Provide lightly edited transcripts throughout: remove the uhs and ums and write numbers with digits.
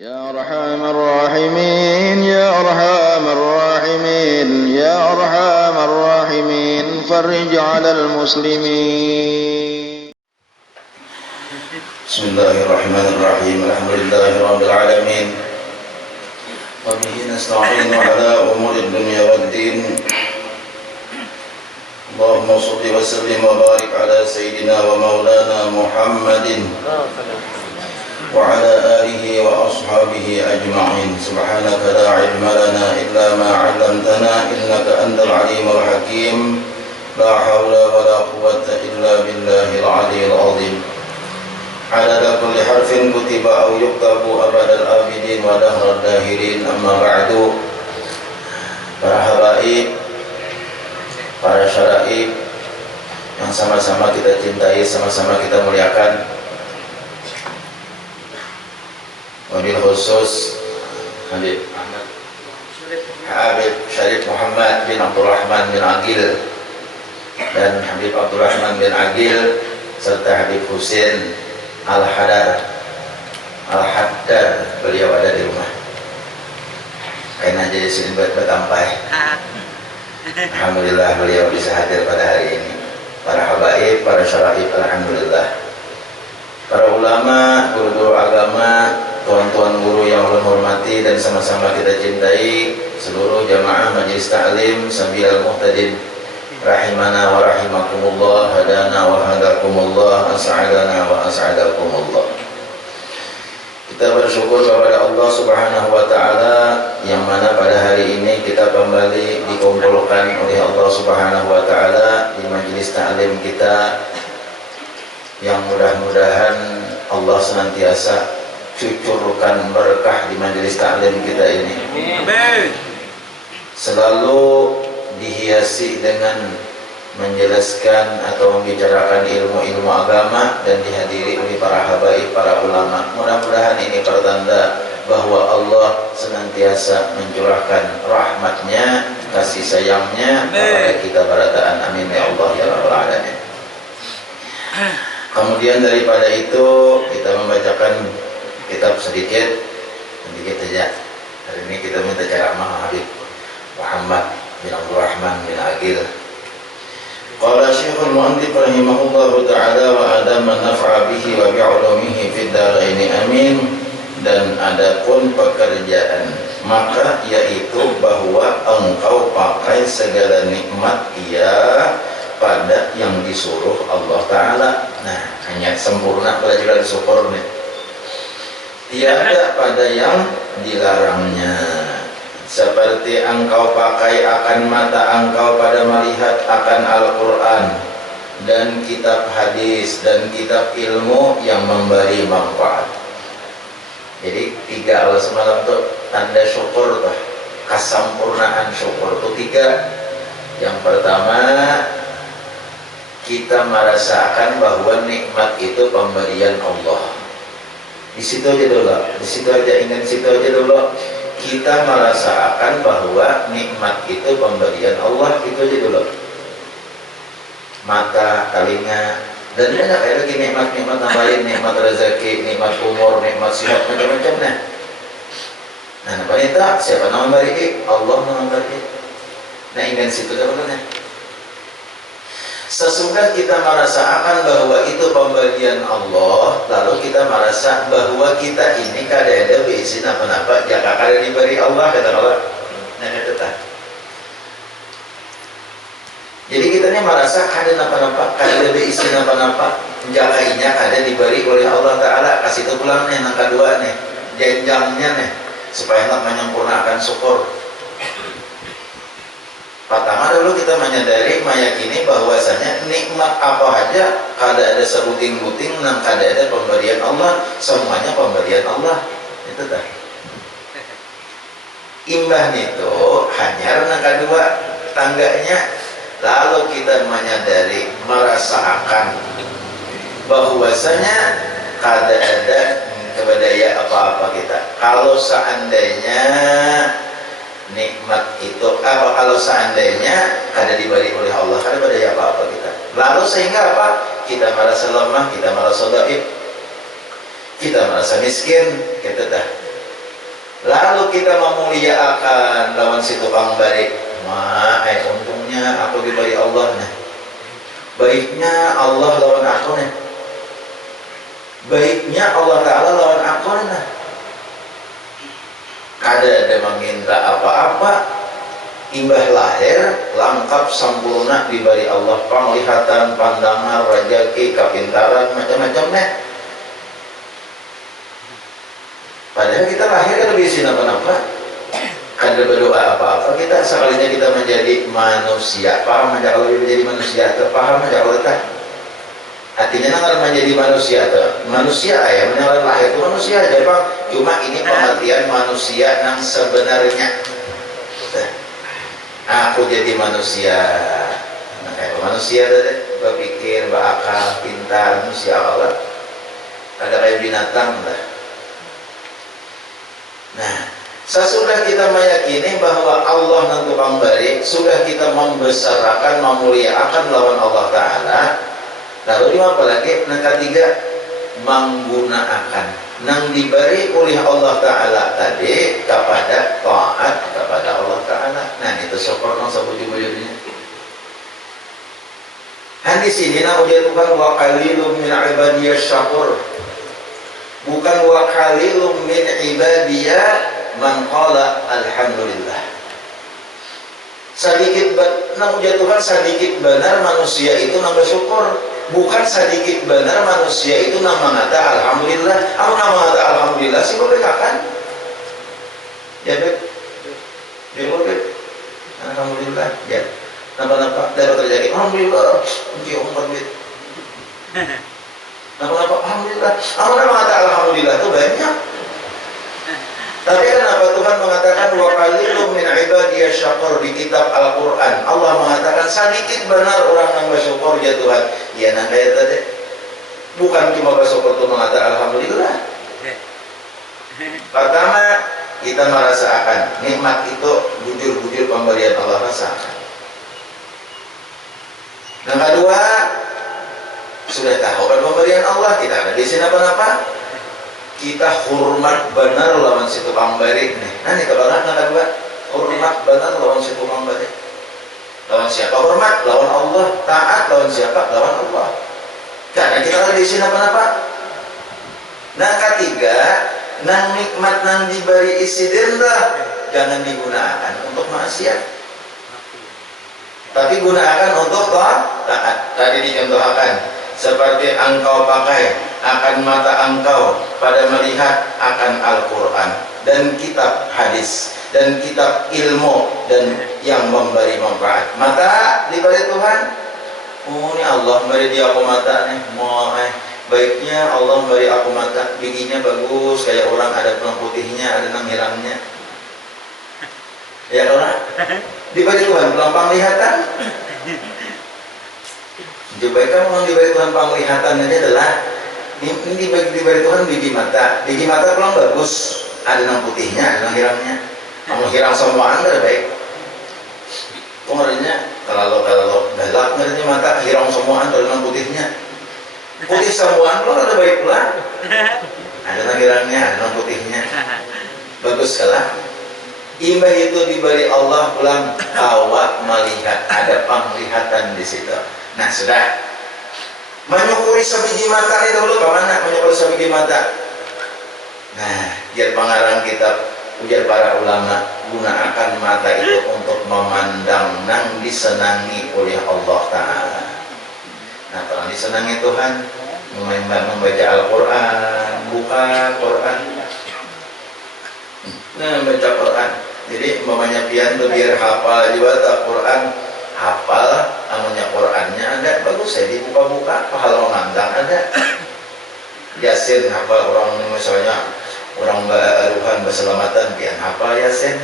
يا أرحم الراحمين يا أرحم الراحمين يا أرحم الراحمين فرج على المسلمين. بسم الله الرحمن الرحيم. الحمد لله رب العالمين وبه نستعين على أمور الدنيا والدين. اللهم صل وسلم وبارك على سيدنا ومولانا محمد وعلى آله وأصحابه أجمعين. سبحانك لا علم لنا إلا ما علمتنا إنك أنت العليم الحكيم. لا حول ولا قوة إلا بالله العلي العظيم. عدد كل حرف كتب أو يكتب أبد الآبدين ودهر الداهرين. أما بعد. Para habaib, para syaraib yang sama-sama kita cintai, sama-sama kita muliakan, wabil khusus Habib Syarif Muhammad bin Abdurrahman bin Agil dan Habib Abdurrahman bin Agil serta Habib Husin Al-Haddar, beliau ada di rumah. Kayaknya jadi sini bertampai. Alhamdulillah beliau bisa hadir pada hari ini. Para habaib, para syaraib, alhamdulillah. Para ulama, guru-guru agama, tuan-tuan guru yang Allah hormati dan sama-sama kita cintai, seluruh jamaah majelis ta'lim Sabilal Muhtadin rahimana wa rahimakumullah, hadana wa hadakumullah, as'adana wa as'adakumullah. Kita bersyukur kepada Allah Subhanahu wa ta'ala yang mana pada hari ini kita kembali dikumpulkan oleh Allah Subhanahu wa ta'ala di majelis ta'lim kita, yang mudah-mudahan Allah senantiasa cucurkan berkah di majelis taklim kita ini. Amin. Selalu dihiasi dengan menjelaskan atau membicarakan ilmu-ilmu agama dan dihadiri oleh para habaib, para ulama. Mudah-mudahan ini pertanda bahwa Allah senantiasa mencurahkan rahmatnya, kasih sayangnya kepada kita barataan. Amin ya Allah ya rabbal alamin. Kemudian daripada itu kita membacakan kitab sedikit saja. Hari ini kita minta ceramah Habib Muhammad bin Abdurrahman bin Agil. Qala Syekhul Mu'andib rahimahullahu ta'ala wa adama naf'a bihi wa bi'ulumihi fid daraini amin. Dan adapun pekerjaan maka yaitu bahwa engkau pakai segala nikmat ia pada yang disuruh Allah Ta'ala. Nah, hanya sempurna pelajaran syukur nih. Tiada pada yang dilarangnya. Seperti engkau pakai akan mata engkau pada melihat akan Al-Quran dan kitab hadis dan kitab ilmu yang memberi manfaat. Jadi tiga Allah semalam itu tanda syukur tuh, kesempurnaan syukur itu tiga. Yang pertama, kita merasakan bahwa nikmat itu pemberian Allah. Di situ aja dulu, di situ aja, ingat situ aja dulu. Kita merasakan bahwa nikmat itu pemberian Allah, itu aja dulu. Mata, telinga, dan banyak lagi nikmat-nikmat lain, nikmat rezeki, nikmat umur, nikmat sehat, macam-macam nah. Nah, apa itu? Siapa yang memberi? Allah memberi. Nah, ingat situ dulu nah. Sesudah kita merasakan bahwa itu pemberian Allah, lalu kita merasa bahwa kita ini kada ada izin apa-apa, jika kada diberi Allah, kata Allah. Nah, kata. Jadi kita ini merasa kada apa-apa, kada ada izin apa-apa, jika inya kada diberi oleh Allah Ta'ala. Kasih itu pulang nih, yang kedua nih, jenjangnya nih, supaya nak menyempurnakan syukur. Pertama dulu kita menyadari, meyakini bahwasanya nikmat apa aja kada ada sebuting-buting dan kada ada pemberian Allah, semuanya pemberian Allah. Itu dah. Imbah itu hanya yang kedua tangganya, lalu kita menyadari, merasakan bahwasanya kada ada kebadaya apa-apa kita. Kalau seandainya nikmat itu kalau seandainya kada diberi oleh Allah, kada berdaya apa-apa kita. Lalu sehingga apa? Kita merasa lemah, kita merasa dhaif, kita merasa miskin, kita dah. kita memuliakan lawan si tukang bari, untungnya aku diberi Allah nih. Baiknya Allah lawan aku nih. Baiknya Allah Ta'ala lawan aku nih. Ada meminta apa-apa, imbah lahir lengkap sempurna diberi Allah penglihatan, pandangan, rezeki, kepintaran, macam-macam nih. Padahal kita lahir kan lebih sini apa-apa. Kada berdoa apa-apa, kita sekalinya kita menjadi manusia. Paham aja kalau menjadi manusia, terpaham aja kalau tak. Artinya nangar menjadi manusia, manusia ya, menyalah lahir itu manusia aja, Pak. Cuma ini pengertian manusia yang sebenarnya. Aku jadi manusia. Nah, kayak manusia tadi, berpikir, berakal, pintar, manusia Allah. Ada kayak binatang lah. Nah, sesudah kita meyakini bahwa Allah yang tukang bari, sudah kita membesarkan, memuliakan lawan Allah Ta'ala. Lalu ini apa lagi? Yang ketiga, menggunakan yang diberi oleh Allah Ta'ala tadi kepada taat kepada Allah Ta'ala. Nah, itu syukur yang sebujur-bujurnya. Dan di sini nak ujar Tuhan wa qalilum min ibadiyah syakur. Bukan wa qalilum min ibadiyah man qala alhamdulillah. Sedikit nak ujar Tuhan, sedikit benar manusia itu nang bersyukur. Bukan sedikit benar manusia itu nang mengata alhamdulillah. Aku nang mengata alhamdulillah sih boleh kan? Ya beb, ya boleh. Alhamdulillah, ya. Napa-napa dapat terjadi. Alhamdulillah, puji Allah beb. Napa-napa alhamdulillah. Aku nang mengata alhamdulillah itu banyak. Tapi kenapa Tuhan mengatakan wa qalilum min ibadiyah syakur di kitab Al-Quran? Allah mengatakan sedikit benar orang yang bersyukur ya Tuhan. Ya nah kayak tadi, bukan cuma bersyukur itu mengatakan alhamdulillah. Pertama, kita merasakan nikmat itu bujur-bujur pemberian Allah rasakan. Yang kedua, sudah tahu kan pemberian Allah, kita ada di sini apa-apa. Kita hormat benar lawan si tukang bari nih. Nah ini kebaran yang kedua, hormat benar lawan si tukang bari. Lawan siapa hormat? Lawan Allah. Taat lawan siapa? Lawan Allah. Karena kita ada di sini apa-apa. Nah ketiga, nang nikmat nang diberi isi denda jangan digunakan untuk maksiat. Tapi gunakan untuk taat. Tadi dicontohkan. Seperti engkau pakai akan mata engkau pada melihat akan Al-Quran dan kitab hadis dan kitab ilmu dan yang memberi manfaat. Mata diberi Tuhan. Oh ini Allah beri dia aku mata nih. Baiknya Allah beri aku mata. Giginya bagus kayak orang, ada tulang putihnya, ada nang hilangnya. Ya orang diberi Tuhan tulang penglihatan. Kebaikan yang diberi Tuhan penglihatannya adalah ini diberi Tuhan gigi mata. Gigi mata pulang bagus, ada yang putihnya, ada yang hirangnya. Kamu hirang semua anda baik. Pengertiannya kalau galak ngerti mata hirang semua anda dengan putihnya. Putih semua pulang ada baik pula. Ada yang hirangnya, ada yang putihnya. Bagus kalah. Imbah itu diberi Allah pulang awak melihat, ada penglihatan di situ. Nah sudah menyukuri sebiji mata ini dahulu kemana menyukuri sebiji mata. Nah biar pengarang kitab ujar para ulama, gunakan mata itu untuk memandang nang disenangi oleh Allah Ta'ala. Nah kalau disenangi Tuhan membaca Al-Quran, buka Quran, nah baca Quran. Jadi umpamanya pian tuh biar hafal juga Quran, hafal anunya Qurannya ada, bagus saya dibuka-buka pahala memandang ada. Yasin hafal orang misalnya orang baruhan berselamatan pian hafal Yasin.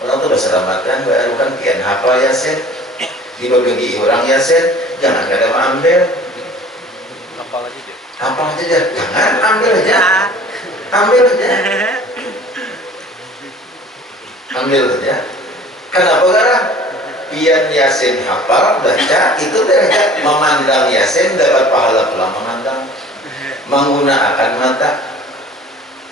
Orang tuh berselamatan baruhan pian hafal Yasin. Dibagi orang Yasin, jangan kada ambil. Hafal aja, jangan ambil aja. Ambil aja. Ambil aja. Kenapa karena pian Yasin hafal baca itu derajat memandang Yasin dapat pahala pula memandang. Menggunakan mata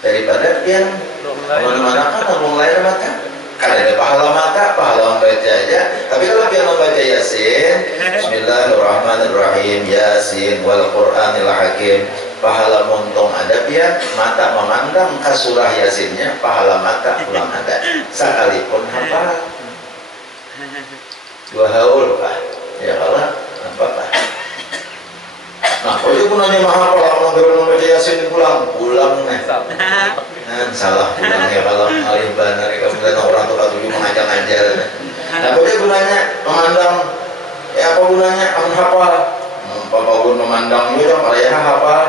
daripada pian Kemana-mana kan ngomong lahir mata. Kan ada pahala mata, pahala membaca aja. Tapi kalau dia membaca Yasin, Bismillahirrahmanirrahim, Yasin wal Qur'anil Hakim, pahala montong ada biar mata memandang ke surah Yasinnya, pahala mata pulang ada. Sekalipun hafal. Dua haul pak, ya Allah, apa? Nah, kalau dia gunanya mahal, kalau membaca Yasin pulang nih. Salah pulang ya kalau alih benar ya kemudian orang tua tujuh mengajar-ngajar. Nah, kalau dia gunanya memandang, ya apa gunanya? Hafal. Apa gun memandang itu dong, kalau ya hafal.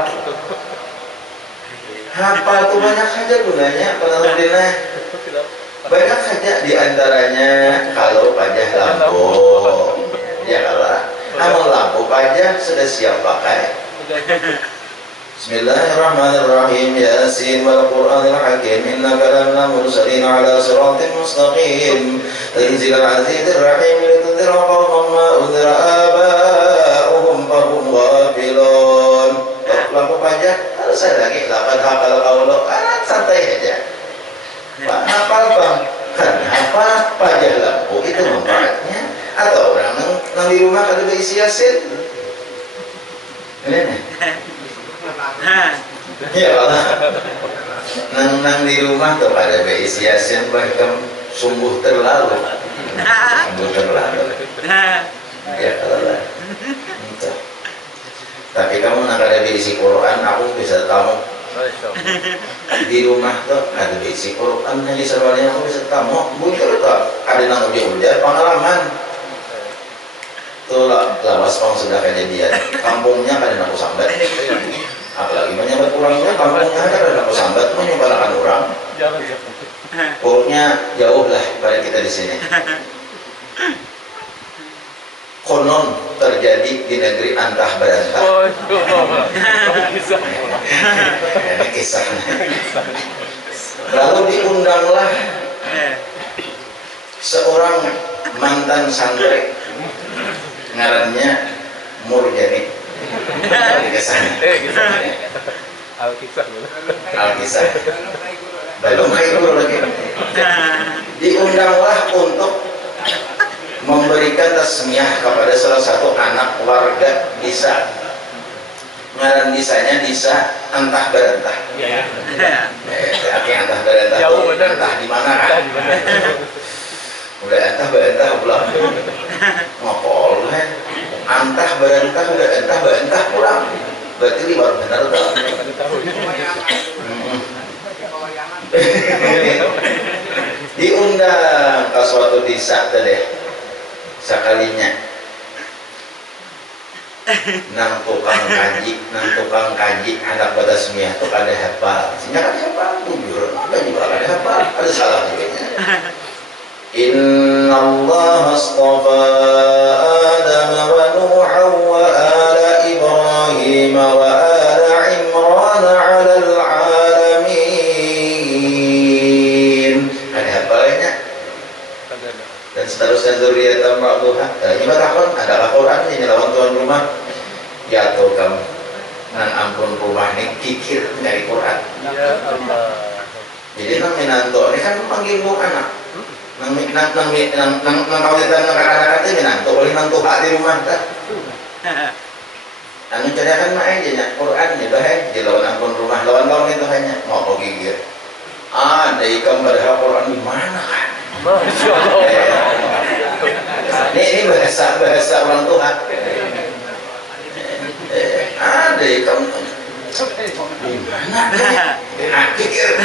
Hafal itu banyak saja gunanya, penelitiannya. Banyak saja diantaranya kalau pajak lampu, ya kalau lampu pajak sudah siap pakai. Bismillahirrahmanirrahim, Yasin wal Qur'anil Hakim, innaka lamina mursalin ala siratin mustaqim, tanzilal azizir rahim, litunzira qauman ma unzira aba'uhum fahum ghafilun. Lampu pajak harus saya lagi lapan hafal kaulo, santai aja. Pak hafal bang, kan hafal pajak lampu itu manfaatnya. Atau orang yang di rumah ada isi Yasin, ini ya Allah, nang di rumah tuh ada isi Yasin bahkan sungguh terlalu, ya Allah. Tapi kamu nak ada isi Quran, aku bisa tahu. Di rumah tuh ada isi Quran, jadi sebenarnya aku bisa tahu. Mungkin tuh ada nang ujar pengalaman. Tuh lawas pang sudah kejadian. Kampungnya kan ada aku sambat. Apalagi menyambat orangnya, kampungnya ada aku sambat, menyambalakan orang. Pokoknya jauh lah pada kita di sini. Konon terjadi di negeri antah berantah. Ini kisahnya. Lalu diundanglah seorang mantan santri, ngarannya Murjani. Alkisah. Belum itu lagi. Diundanglah untuk memberikan tasmiyah kepada salah satu anak warga desa. Ngaran desanya desa Antah Berantah. Antah Berantah. Antah di mana kan? Udah Antah Berantah pulang. Ngopol kan? Antah Berantah udah Antah Berantah pulang. Berarti ini baru benar tuh. Diundang ke suatu desa tadi. Sekalinya nang tukang kaji anak pada semia tuh ada hafal sinya kan hafal bujur ada juga ada hafal ada salah juga inna Allah astafa Adam wa Nuha wa ala Ibrahim wa ala Imran ala alamin ada hafalnya dan seterusnya zuriyatan ba'duha. Ini takon ada Quran ini lawan tuan rumah. Ya tuh kamu nang ampun rumah nih kikir dari Quran. Ya Allah. Jadi nang minanto ini kan manggil bu anak. Nang kawitan nang anak-anak itu minanto boleh nang tuha di rumah tak. Anu cariakan mah aja nya Quran nya bae di lawan ampun rumah lawan itu hanya mau gigir. Ada ikam berhak Quran di mana kan? Masya Allah. Ini bahasa orang Tuhan. Ada kamu gimana? Pikir.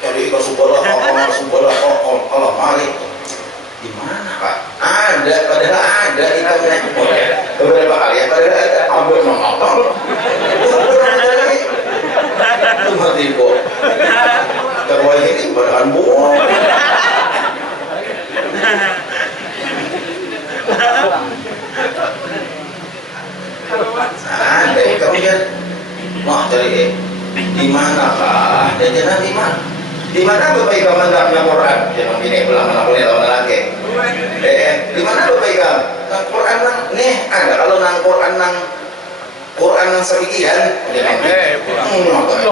Jadi kau subhanallah, Allah malik. Di mana Pak? Ada, padahal ada ikannya. Beberapa kali ya, padahal ada. Ambil mengapal. Itu mati kok. Terwah ini bahan bohong. Ada kamu ya mau cari di mana kah? Jajanan di mana? Di mana bapak ikan mendapatnya Quran? Jangan gini pulang melakukan lawan lagi. Di mana bapak ikan? Nang Quran nang nih ada kalau nang Quran nang Quran yang sebagian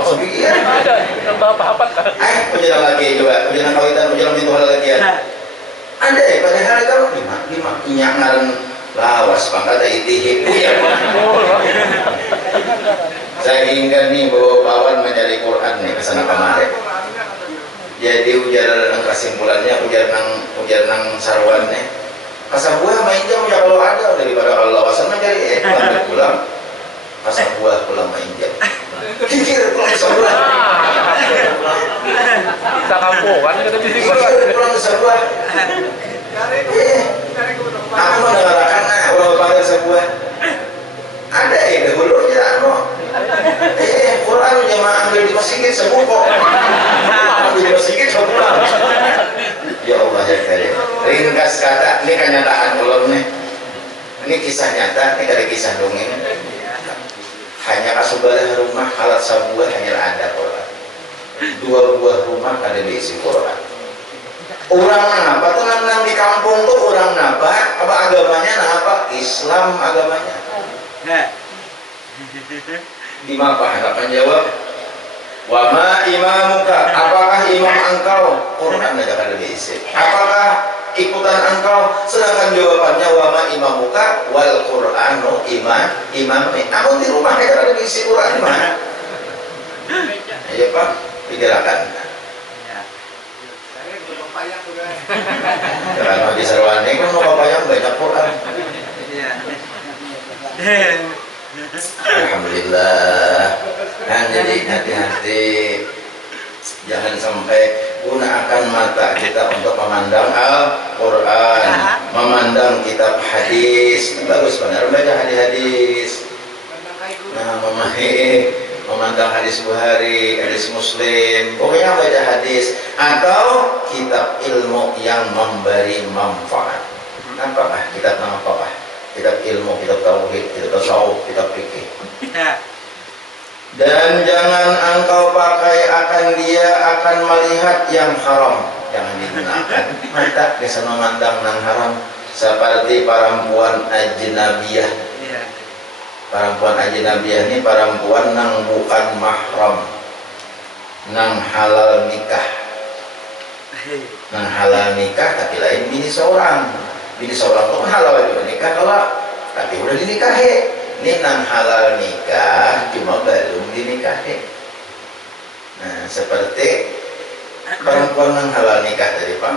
sebagian penjelang lagi coba penjelang kawitan penjelang itu hal lagi ada ya padahal kalau lima minyak ngaran lawas pangkat itihip saya ingat nih bahwa Pawan mencari Quran nih kesana kemarin jadi ujar kesimpulannya ujar nang sarwan nih kasar buah main jam ya kalau ada daripada Allah asal mencari pulang kasar buah pulang main jam kikir pulang kasar buah kita kampungan kita di sini pulang kasar buah aku mendengarkan orang panggil sebuah ada dahulunya Quran jamaah ambil di masjid sebuah ambil di masjid sebuah ya Allah ya karim ringkas kata ini kenyataan ulum nih ini kisah nyata ini dari kisah dongeng hanya kasubalah rumah alat sebuah hanya ada Quran 2 buah rumah ada diisi Quran orang apa tuh nang di kampung tuh orang apa agamanya apa Islam agamanya di apa harapan jawab wa ma imamuka apakah imam engkau Quran aja kan diisi apakah ikutan engkau sedangkan jawabannya wa ma imamuka wal Qur'anu imam namun di rumah aja kan diisi Quran mah ya Pak pikirkan kalau di Sarwane kan mau papayang banyak Quran Alhamdulillah kan jadi hati-hati jangan sampai gunakan mata kita untuk memandang Al-Quran memandang kitab hadis bagus benar baca hadis-hadis nah memandang hadis Bukhari, hadis Muslim pokoknya baca hadis atau kitab ilmu yang memberi manfaat apakah kitab apakah kitab ilmu, kitab tauhid, kitab tasawuf, kitab fikih dan jangan engkau pakai akan dia akan melihat yang haram jangan digunakan mata bisa memandang yang haram seperti perempuan ajnabiyah perempuan ajnabiyah ini perempuan nang bukan mahram nang halal nikah tapi lain bini seorang tuh halal juga nikah kalau tapi udah dinikahi ini nang halal nikah cuma belum dinikahi nah seperti perempuan nang halal nikah tadi Pak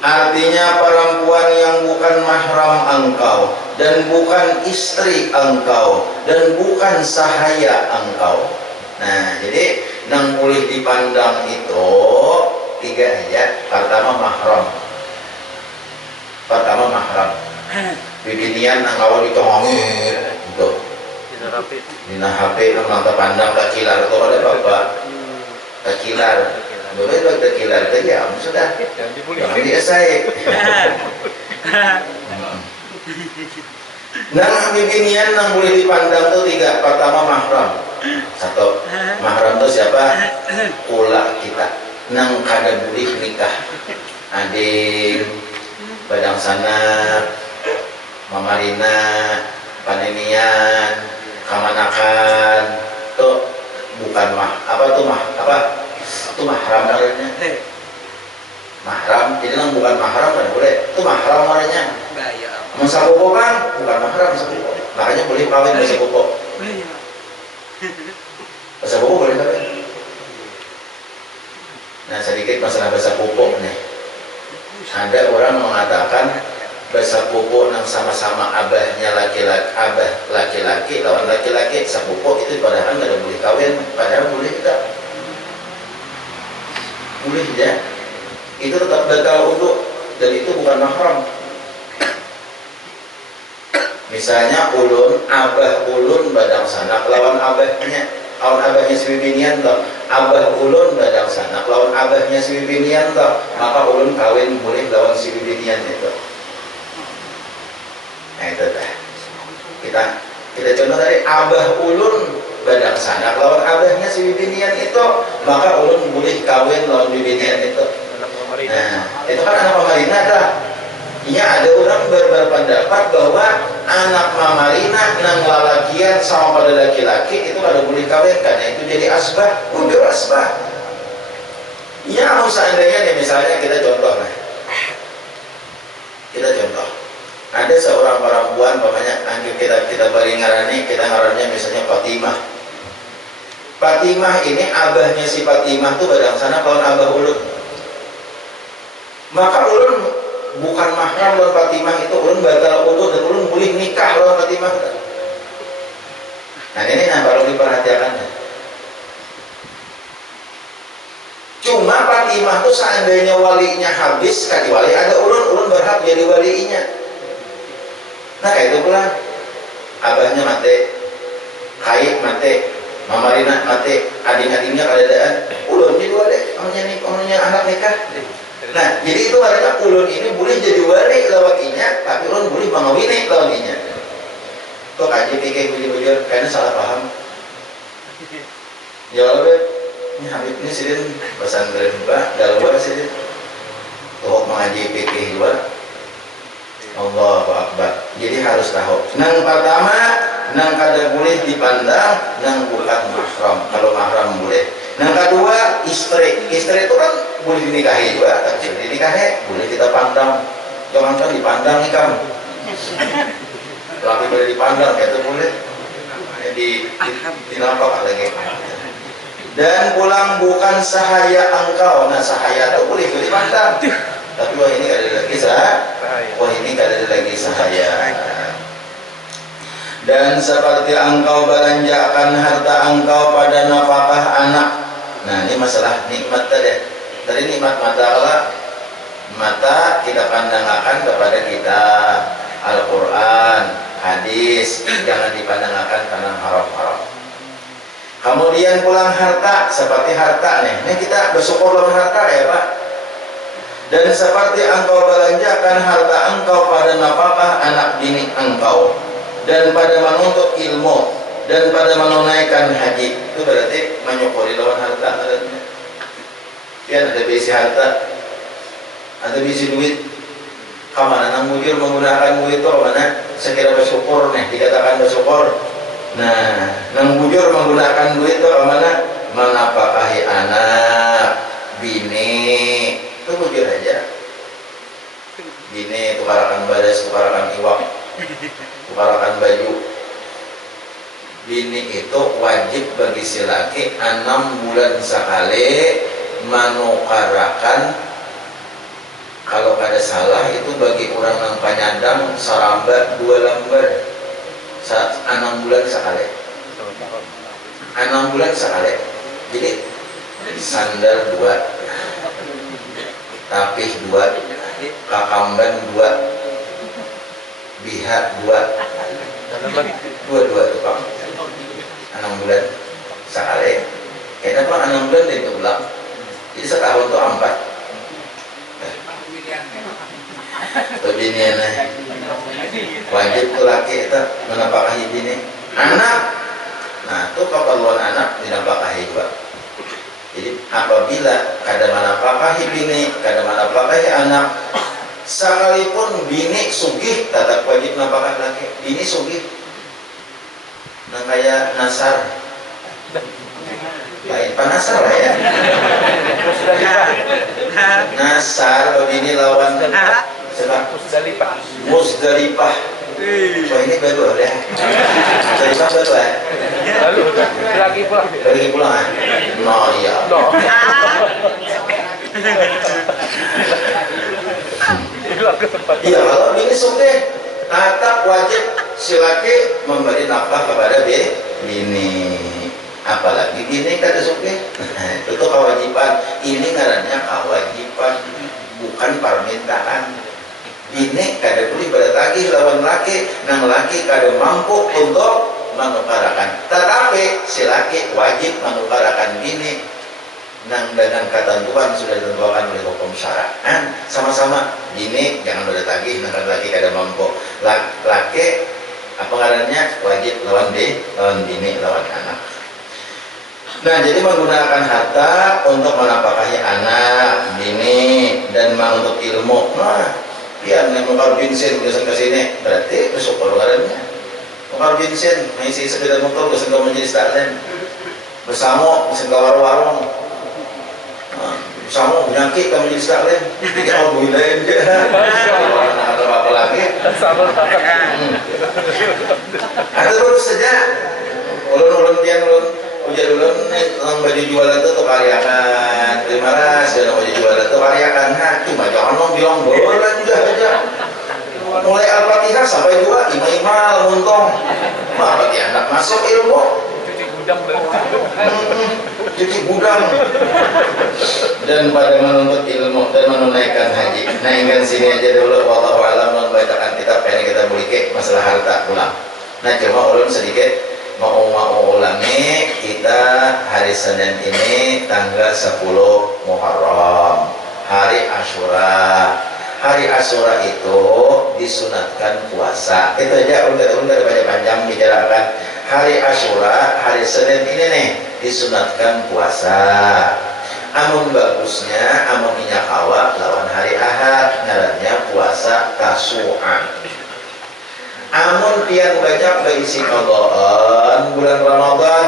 artinya perempuan yang bukan mahram engkau dan bukan istri engkau dan bukan sahaya engkau nah jadi nang boleh dipandang itu 3 aja pertama mahram bibinian nang awal ditongongin itu dina HP nang mantap pandang tak kilar atau ada bapak tak kilar boleh tak kilar ya sudah jangan diasai nang bibinian nang boleh dipandang tuh 3 pertama mahram 1 mahram tuh siapa ula kita nang kada boleh nikah adik badang sana mamarina panenian kamanakan tuh bukan mahram namanya mahram jadi nang bukan mahram kan boleh itu mahram namanya sapupo kan bukan mahram sapupo makanya boleh kawin sama sapupo sapupo boleh kawin nah sedikit masalah bahasa pupuk nih ada orang mengatakan bersepupu yang sama-sama abahnya laki-laki lawan laki-laki sepupu itu padahal nggak ada boleh kawin padahal boleh kita boleh ya itu tetap batal untuk dan itu bukan mahram misalnya abah ulun badang sanak lawan abahnya si bibinian toh abah ulun badang sanak lawan abahnya si bibinian toh maka ulun kawin boleh lawan si bibinian itu nah itu dah kita contoh dari abah ulun badang sanak lawan abahnya si bibinian itu maka ulun boleh kawin lawan bibinian itu nah itu kan anak pemerintah dah. Iya ada orang berpendapat bahwa anak mamarina nang lalakian sama pada laki-laki itu kada boleh kawin karena itu jadi asbah, udah asbah. Ya seandainya nih misalnya kita contoh lah, kita contoh ada seorang perempuan pamannya kita beri ngarani, kita ngarannya misalnya Fatimah. Fatimah ini abahnya si Fatimah tuh badang sana kawan abah ulun, maka ulun bukan mahram lawan Fatimah itu, ulun batal ulun dan ulun boleh nikah lawan Fatimah. Nah ini yang perlu diperhatikan. Cuma Fatimah tuh seandainya walinya habis kali wali ada ulun berhak jadi walinya. Nah itu pula abahnya mati, haid mati, mamarina mati, adik-adiknya kadadaan, ulun jadi wali, omnya anak nikah. Nah jadi itu artinya ulun ini boleh jadi wali lawakinya, tapi ulun boleh mengawini lawakinya. Tuh kaji pikir bujur-bujur, karena salah paham. Ya Allah, ini Habib ini sidin pesantren juga, dalam luar sidin. Tuh mengaji pikir juga. Allahu Akbar. Jadi harus tahu. Nang pertama, nang kada boleh dipandang, nang bukan mahram. Kalau mahram boleh. Nang kedua, istri. Istri itu kan boleh dinikahi juga, tapi dinikahi boleh kita pandang. Jangan kan dipandang ikam. Laki boleh dipandang, itu boleh. Dinampak lagi. Dan pulang bukan sahaya engkau. Nah sahaya itu boleh dipandang. Tapi wah ini kada ada lagi wah ini kada ada lagi sahaya. Dan seperti engkau belanjakan harta engkau pada nafkah anak. Nah ini masalah nikmat tadi. Tadi nikmat mata Allah, mata kita pandangkan kepada kita Al-Quran, hadis, jangan dipandangkan karena haram-haram. Kemudian pulang harta, seperti harta nih. Ini kita bersyukur lawan harta ya Pak. Dan seperti engkau belanjakan harta engkau pada nafkah anak bini engkau, dan pada menuntut ilmu, dan pada menunaikan haji, itu berarti menyukuri lawan harta. Ya ada bisi harta, ada bisi duit. Kamana nang mujur menggunakan duit itu mana? Sekira bersyukur nih, dikatakan bersyukur. Nah, nang mujur menggunakan duit itu mana? Menafkahi anak, bini. Itu bujur aja. Bini tukarakan badas, tukarakan iwak, tukarakan baju. Bini itu wajib bagi si laki 6 bulan sekali manukarakan. Kalau ada salah itu bagi orang yang panyandang sarambat 2 lembar 6 bulan sekali. 6 bulan sekali. Jadi sandal 2, tapih 2, kakamban 2, bihak 2, 2 itu Pak. 6 bulan sekali. Kenapa 6 bulan itu ulang? Jadi setahun itu 4. Binian wajib tuh laki itu menafkahi bini. Anak, nah itu keperluan anak dinafkahi juga. Jadi apabila kada menafkahi bini, kada menafkahi anak, sekalipun bini sugih tetap wajib nafkah laki. Bini sugih, nah kayak nasar, lain panasar lah ya. Nasar bini lawan Musdalifah. Wah ini baru ya. Musdalifah baru ya. Lalu lagi pulang. No iya. No. Iya kalau bini sugih tetap wajib si laki memberi nafkah kepada bini. Apalagi bini kada sugih. Itu kewajiban. Ini ngarannya kewajiban, bukan permintaan. Bini kada boleh bertagih lawan laki, nang laki kada mampu untuk menukarakan. Tetapi si laki wajib menukarakan bini nang dengan ketentuan sudah ditentukan oleh hukum syara'an. Sama-sama bini jangan bertagih, nang laki kada mampu. Laki apa ngarannya wajib lawan bini, lawan anak. Nah, jadi menggunakan harta untuk menafkahi anak, bini, dan untuk ilmu. Nah, biar mukar bensin geus ke sini, berarti besok keluarannya. Mukar bensin, ngisi sepeda motor geus ke majelis taklim. Bersama geus ke warung-warung. Bersama menyangki ke majelis taklim. Iki mau builain je. Ada apa lagi? Ada terus saja. Ulun pian ulun ujar ulun nang baju jualan itu karyakan. Terima kasih baju jualan itu karyakan. Nah, cuma jangan dong bilang bola juga aja. Mulai Al-Fatihah sampai dua imal untung. Apa dia anak masuk ilmu? Cuci gudang. Dan pada menuntut ilmu dan menunaikan haji. Naikkan sini aja dulu. Wallahu a'lam. Membacakan kitab ini kita boleh masalah harta pulang. Nah, coba ulun sedikit mau ulangi. Kita hari Senin ini tanggal 10 Muharram, hari Asyura. Hari Asyura itu disunatkan puasa. Itu aja udah banyak panjang bicarakan. Hari Asyura, hari Senin ini nih disunatkan puasa. Amun bagusnya, amun minyak awak lawan hari Ahad, ngarannya puasa Tasu'a. Amun pian banyak baisi qadaan bulan Ramadan,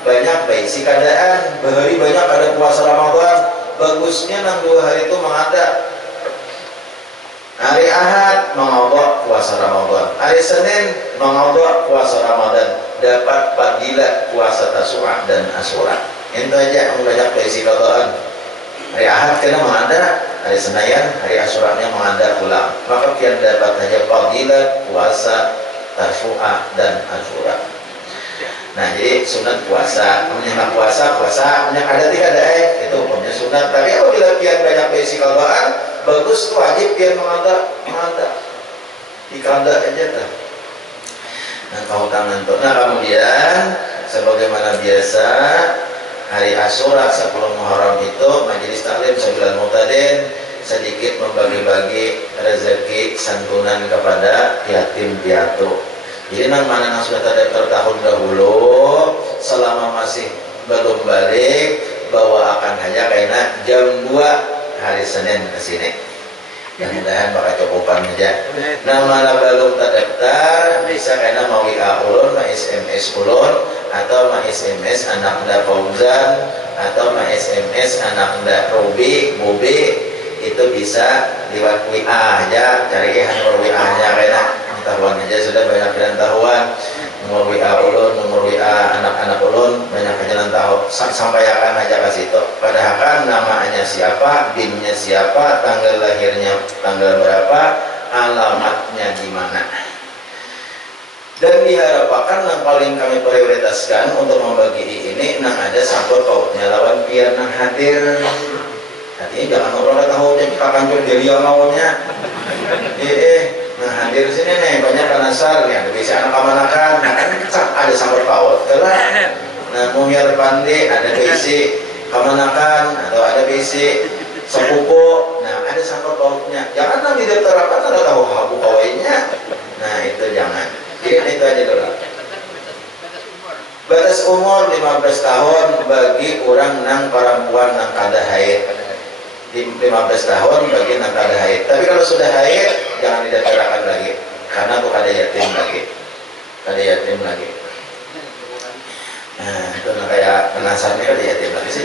banyak baisi keadaan, bahari banyak ada puasa Ramadan, bagusnya nang 2 hari itu mengada. Hari Ahad mengodok puasa Ramadan, hari Senin mengodok puasa Ramadan, dapat fadilah puasa Tasu'a dan Asyura. Itu aja yang banyak baisi qadaan. Hari Ahad kena mengada, hari Senin, hari Asyuranya mengada pulang. Maka pian dapat hanya fadilah puasa Tasu'a dan Asyura. Nah, jadi sunat puasa, punya puasa, ada tidak ada itu punya sunat. Tapi apabila pian banyak baisi qadaan, bagus tuh wajib pian mengada dikanda aja dah. Nah, kau tangan tuh. Nah, kemudian sebagaimana biasa hari Asyura 10 Muharram itu majelis taklim 9 Mu'tadin sedikit membagi-bagi rezeki santunan kepada yatim piatu. Jadi nang mana yang sudah terdaftar tahun dahulu selama masih belum balik bawa akan hanya karena jam 2 hari Senin ke sini. Mudah-mudahan bakal cukupan aja. Nah, mana belum terdaftar bisa karena mau WA ulun, mau SMS ulun, atau mau SMS anak anda Fauzan, atau mau SMS anak anda Robi, Bobi, itu bisa lewat WA aja, cari nomor WA nya karena pengetahuan aja sudah banyak pengetahuan. Nomor WA ulun, nomor WA anak-anak ulun banyak jalan tahu, sampaikan aja ke situ. Padahal kan namanya siapa, binnya siapa, tanggal lahirnya tanggal berapa, alamatnya di mana. Dan diharapkan yang paling kami prioritaskan untuk membagi ini nang ada sangkut pautnya lawan pian nang hadir. Artinya jangan ngobrol tahu jadi kapan jadi yang maunya. Nah, hadir sini nih banyak penasar ya, bisa anak amanakan. Nah, kan ada sangkut paut telah. Nah, muhyar pandi ada bisi kamanakan atau ada bisi sepupu. Nah, ada sangkut pautnya. Jangan nanti diterapkan ada tahu habu kawainya. Nah, itu jangan. Jadi itu aja dulu. Batas umur 15 tahun bagi orang nang perempuan nang kada haid. 15 tahun bagi nang kada haid. Tapi kalau sudah haid jangan didaftarkan lagi karena tuh ada yatim lagi. Ada yatim lagi. Nah, itu kayak penasaran ada yatim lagi sih.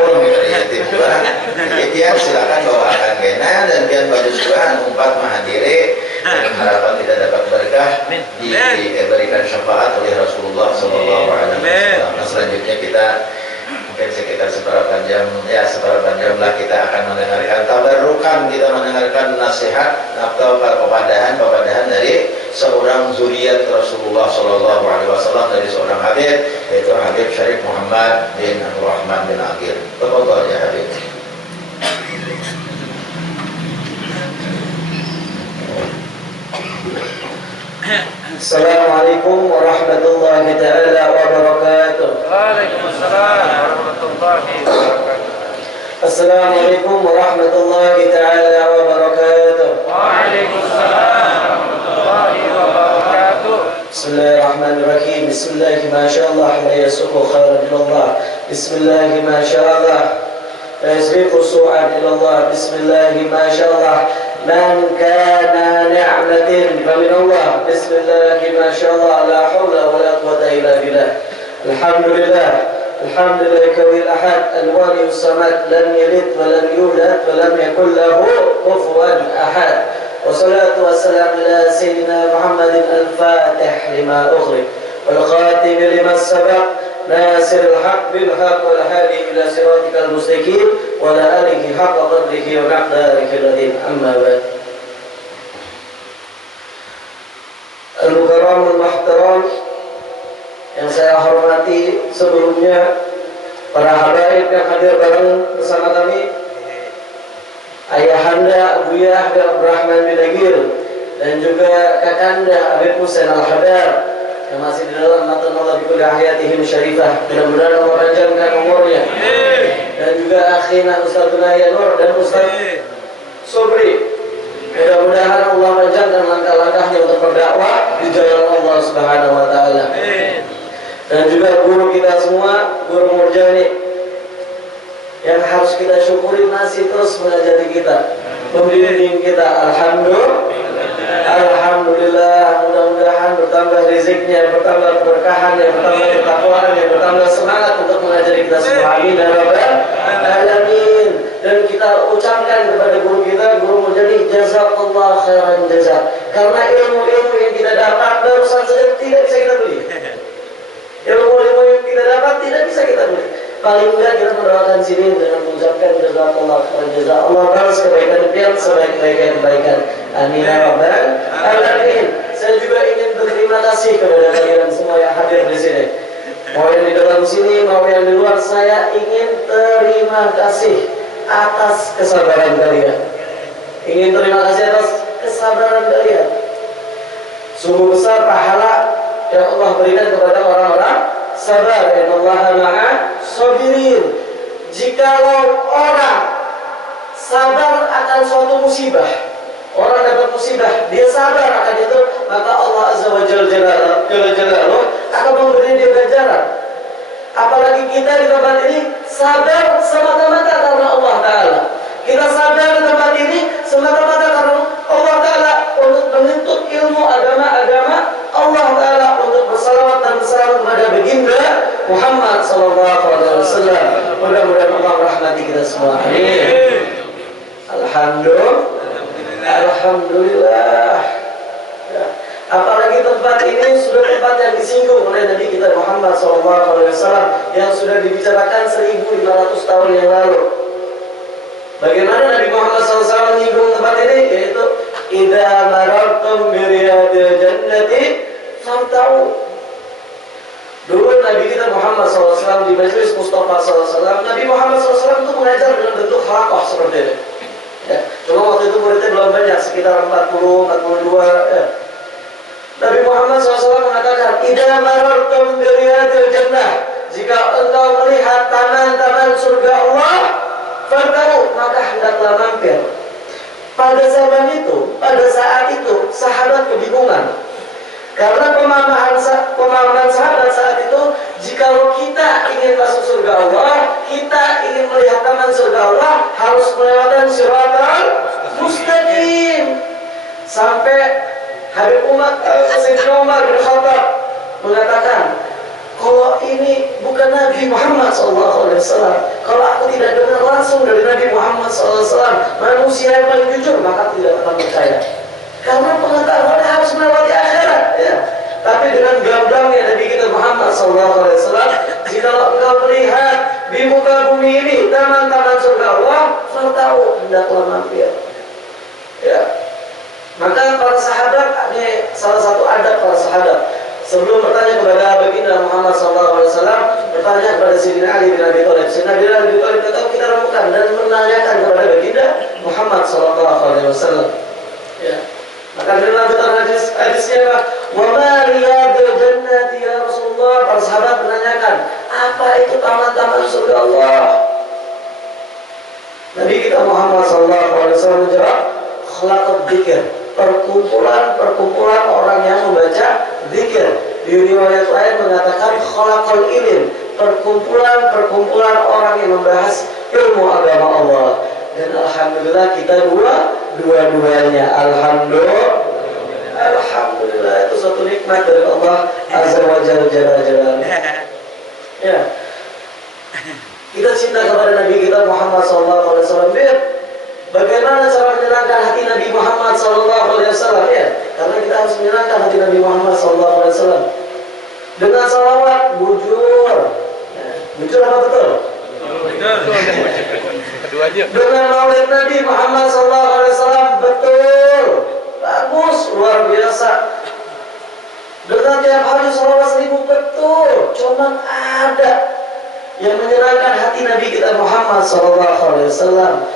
Orang ada yatim juga. Jadi biar silakan bawakan kena dan biar baju suan umpat menghadiri. Dengan harapan tidak dapat berkah diberikan syafaat oleh Rasulullah SAW. Nah, selanjutnya kita mungkin sekitar seperempat jam lah kita akan mendengarkan tabarukan, kita mendengarkan nasihat atau pepadahan dari seorang zuriat Rasulullah SAW, dari seorang Habib, yaitu Habib Syarif Muhammad bin Rahman bin Aqil. Tafadhal ya Habib. Assalamualaikum warahmatullahi ta'ala wabarakatuh. Waalaikumsalam warahmatullahi wabarakatuh. Assalamualaikum warahmatullahi ta'ala wabarakatuh. Waalaikumsalam warahmatullahi wabarakatuh. Bismillahirrahmanirrahim. Bismillahi ma sya'allah la yasuqu khairan minallah. Bismillahi ma sya'allah لا يصرف السوء إلى الله. بسم الله ما شاء الله. من كان نعمة فمن الله. بسم الله ما شاء الله. لا حول ولا قوة إلا بالله. الحمد لله. الحمد لله كوي الأحد الوالي الصمد لم يلد ولم يولد ولم يكن له كفوا أحد. والصلاة والسلام على سيدنا محمد الفاتح لما أغلق والخاتم لما سبق ناصر الحق بالحق والهادي إلى صراطك المستقيم وعلى آله حق قدره ومقداره العظيم. أما بعد. Al-Mukarramul Muhtaram yang saya hormati sebelumnya, para habaib yang hadir bareng bersama kami, Ayahanda Abuyah Abdurrahman bin Agil, dan juga Kakanda Habib Hussein Al-Hadar yang masih di dalam matan Allah bi kulli hayatihim syarifah. Mudah-mudahan Allah panjangkan umurnya. Dan juga akhina Ustaz Tunaya Nur dan Ustaz Sobri. Mudah-mudahan Allah panjangkan langkah-langkahnya untuk berdakwah di jalan Allah Subhanahu wa taala. Dan juga guru kita semua, guru Murjani, yang harus kita syukuri masih terus mengajari kita, membimbing kita. Alhamdulillah, mudah-mudahan bertambah riziknya, bertambah keberkahannya, bertambah ketakwaannya, bertambah semangat untuk mengajari kita semua. Amin ya rabbal alamin. Dan kita ucapkan kepada guru kita, guru Murjani, jazakallah khairan jazak. Karena ilmu-ilmu yang kita dapat barusan saja tidak bisa kita beli. Ilmu-ilmu yang kita dapat tidak bisa kita beli. Paling enggak kita mendoakan sini dengan mengucapkan jazakallah khairan jazak. Allah balas kebaikan yang sebaik-baiknya kebaikan. Amin ya rabbal alamin. Saya juga ingin berterima kasih kepada kalian semua yang hadir di sini. Mau yang di dalam sini, mau yang di luar, saya ingin terima kasih atas kesabaran kalian. Ingin terima kasih atas kesabaran kalian. Sungguh besar pahala yang Allah berikan kepada orang-orang sabar. Innallaha ma'as sabirin. Jikalau orang sabar akan suatu musibah, orang dapat musibah, dia sabar akan itu, maka Allah Azza wa Jalla akan memberi dia ganjaran. Apalagi kita di tempat ini sabar semata-mata karena Allah Ta'ala. Kita sabar di tempat ini semata-mata karena Allah Ta'ala untuk menuntut ilmu agama-agama Allah Ta'ala, untuk bersalawat dan bersalam kepada baginda Muhammad sallallahu alaihi wasallam. Mudah-mudahan Allah merahmati kita semua. Amin. Alhamdulillah. Ya. Apalagi tempat ini sudah tempat yang disinggung oleh Nabi kita Muhammad SAW yang sudah dibicarakan 1500 tahun yang lalu. Bagaimana Nabi Muhammad SAW menyinggung tempat ini? Yaitu idza marartum bi riyadil jannati famta'u. Dulu Nabi kita Muhammad SAW di majelis Mustafa SAW, Nabi Muhammad SAW itu mengajar dengan bentuk halaqah seperti ini. Ya, cuma waktu itu muridnya belum banyak, sekitar 40, 42 ya. Nabi Muhammad SAW mengatakan, idza marartum bi riyadil jannah, jika engkau melihat taman-taman surga Allah, fartau, maka hendaklah mampir. Pada zaman itu, pada saat itu, sahabat kebingungan. Karena pemahaman sahabat saat itu, jikalau kita ingin masuk surga Allah, kita ingin melihat taman surga Allah, harus melewati siratal mustaqim. Sampai Habib Sayyidina Umar bin Khattab mengatakan, kalau ini bukan Nabi Muhammad SAW, kalau aku tidak dengar langsung dari Nabi Muhammad SAW, manusia yang paling jujur, maka aku tidak akan percaya. Karena pengetahuan harus melewati akhirat, ya. Tapi dengan gambarnya Nabi kita Muhammad SAW, jika engkau melihat di muka bumi ini taman-taman surga Allah, fartau, hendaklah mampir. Ya. Maka para sahabat, ini salah satu adab para sahabat, sebelum bertanya kepada baginda Muhammad SAW, bertanya kepada Sayyidina Ali bin Abi Thalib. Sayyidina Ali bin Abi Thalib tetap kita remukan dan menanyakan kepada baginda Muhammad SAW. Ya. Maka dari lanjutan hadisnya, wa ma riyadul jannati ya Rasulullah. Para sahabat menanyakan, apa itu taman-taman surga Allah? Nabi kita Muhammad SAW menjawab, khalaqad dzikr, perkumpulan orang yang membaca zikir. Di riwayat lain mengatakan khalaqal ilm, perkumpulan orang yang membahas ilmu agama Allah. Dan alhamdulillah kita dua-duanya. Alhamdulillah itu suatu nikmat dari Allah Azza wa Jalla. Ya. Kita cinta kepada Nabi kita Muhammad SAW. Bagaimana cara menyenangkan hati Nabi Muhammad SAW? Ya, karena kita harus menyenangkan hati Nabi Muhammad SAW dengan salawat bujur. Ya, bujur apa betul? Dengan maulid Nabi Muhammad SAW betul, bagus, luar biasa. Dengan tiap hari salawat 1000 betul, cuman ada yang menyenangkan hati Nabi kita Muhammad SAW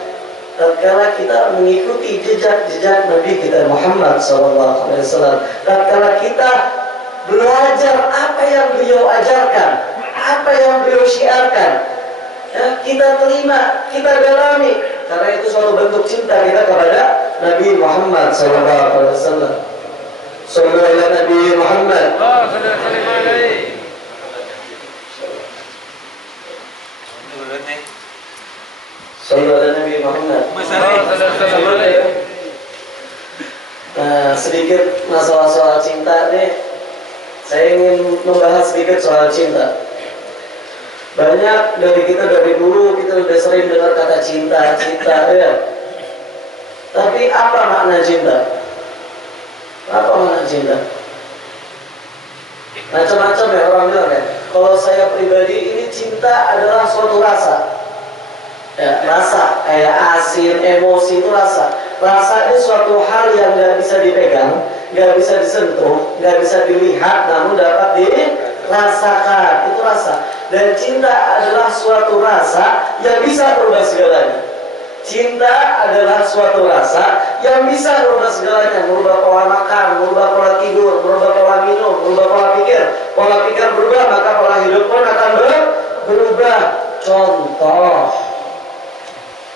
tatkala kita mengikuti jejak-jejak Nabi kita Muhammad SAW, tatkala kita belajar apa yang beliau ajarkan, apa yang beliau syiarkan, ya, kita terima, kita dalami, karena itu suatu bentuk cinta kita kepada Nabi Muhammad SAW. Sallallahu alaihi Nabi Muhammad. Sallallahu alaihi Nabi Muhammad. Nah, sedikit masalah soal cinta nih. Saya ingin membahas sedikit soal cinta. Banyak dari kita dari dulu kita udah sering dengar kata cinta ya. Tapi apa makna cinta? Apa makna cinta? Macam-macam ya orang bilang ya. Kalau saya pribadi ini cinta adalah suatu rasa. Ya, rasa kayak asin, emosi itu rasa. Rasa ini suatu hal yang nggak bisa dipegang, nggak bisa disentuh, nggak bisa dilihat, namun dapat dirasakan. Itu rasa. Dan cinta adalah suatu rasa yang bisa berubah segalanya. Cinta adalah suatu rasa yang bisa berubah segalanya, merubah pola makan, merubah pola tidur, merubah pola minum, merubah pola pikir. Pola pikir berubah, maka pola hidup pun akan berubah. Contoh,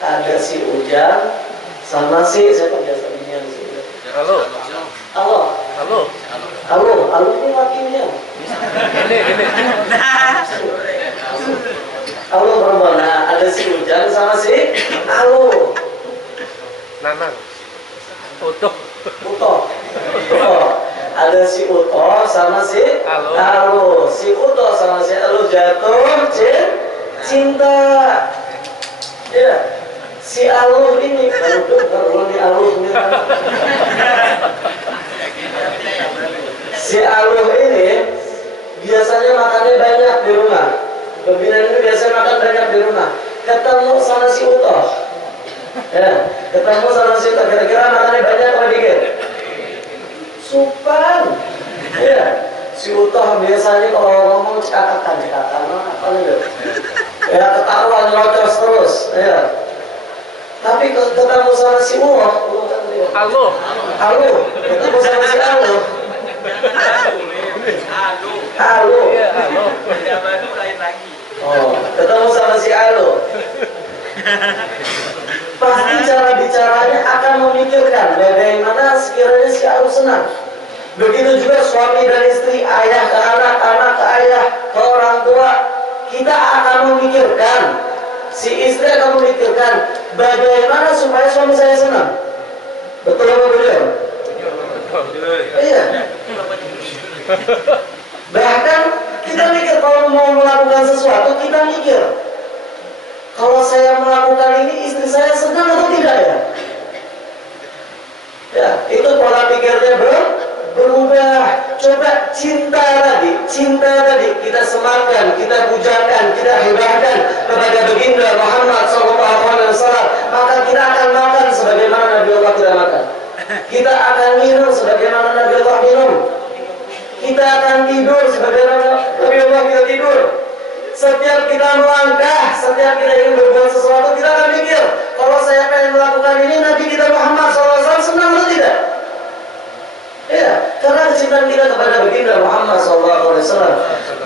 ada si Ujang sama si siapa biasa ini Halo. ini wakilnya. Halo perempuan, nah, ada si Ujang sama si Halo Nanang. Utuh. Ada si Uto sama si Halo. Si Uto sama si Halo jatuh cinta. Ya, si Halo ini kalau di Halo si Halo ini biasanya makannya banyak di rumah. Pembinaan ini biasanya makan banyak di rumah. Ketemu sama si Uto, ya, ketemu sama si Uto, kira-kira makannya banyak apa dikit? Supan, ya. Si Uto biasanya kalau ngomong cekatan, apa nih? Ya, ketawa nyelocos terus, ya. Tapi ketemu sama si Ulo, Halo, ketemu sama si Halo. Oh, ketemu sama si Alo. Pasti cara bicaranya akan memikirkan bagaimana sekiranya si Alo senang. Begitu juga suami dan istri, ayah ke anak, anak ke ayah, ke orang tua. Kita akan memikirkan, si istri akan memikirkan bagaimana supaya suami saya senang. Betul apa beliau? Iya. Bahkan kita mikir kalau mau melakukan sesuatu, kita mikir kalau saya melakukan ini istri saya senang atau tidak ya? Ya, itu pola pikirnya berubah. Coba cinta tadi kita sematkan, kita pujakan, kita hibahkan kepada baginda Muhammad SAW. Maka kita akan makan sebagaimana Nabi Allah tidak makan. Kita akan minum sebagaimana Nabi Allah minum. Kita akan tidur sebagaimana Nabi Allah kita tidur. Setiap kita melangkah, setiap kita ingin berbuat sesuatu, kita akan mikir, kalau saya pengen melakukan ini, Nabi kita Muhammad SAW senang atau tidak? Ya, karena kecintaan kita kepada baginda Muhammad SAW.